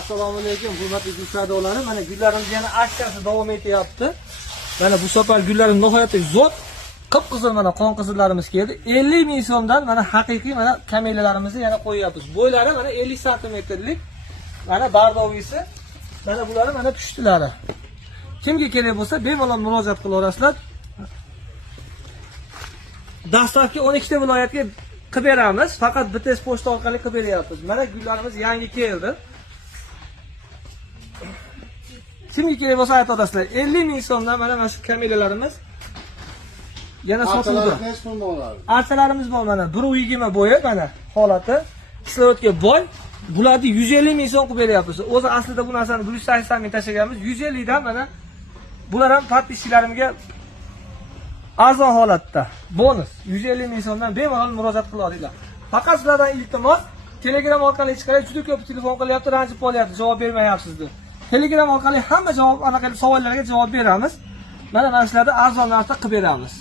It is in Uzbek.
Assalomu alaykum, hurmatli gulsardorlarim. Mana gullarimiz yana aksiyasi davom etyapti. Mana bu safar gullarim nihoyatda zo'r, qip-qizil mana qon qizillarimiz keldi. 50 ming so'mdan mana haqiqiy mana kamelalarimizni yana qo'yapmiz. Bo'ylari mana 50 santimetrlik. Mana bardovisi. Mana bularni mana pushtilari. Kimga kerak bo'lsa, bemalol murojaat qilaverasizlar. Dastlabki 12 ta viloyatga qilib beramiz. Faqat BTS pochta orqali qilib beryapmiz. Mana gullarimiz yangi keldi. Kimga kerak bo'lsa aytadasizlar. 50 ming so'mdan mana shu kamelalarimiz yana sotuvda. Arsalarimiz bor mana 1.20 bo'yi mana holati. Kislorodga boy. Bularni 150 ming so'm qilib beryapmiz. O'zi aslida bu narsani 180 ming tashlaganmiz. 150 dan mana bular ham podpischilarimga arzon holatda bonus 150 ming so'mdan bemalol murojaat qila olinglar. Faqat sizlardan iltimos, Telegram orqali chiqarib juda ko'p telefon qilyapti, ranjib qolyapti, javob bermayapsiz deb. Telegram orqali hamma savollarga javob beramiz. Mana sizlarga arzon narxda qilib beramiz.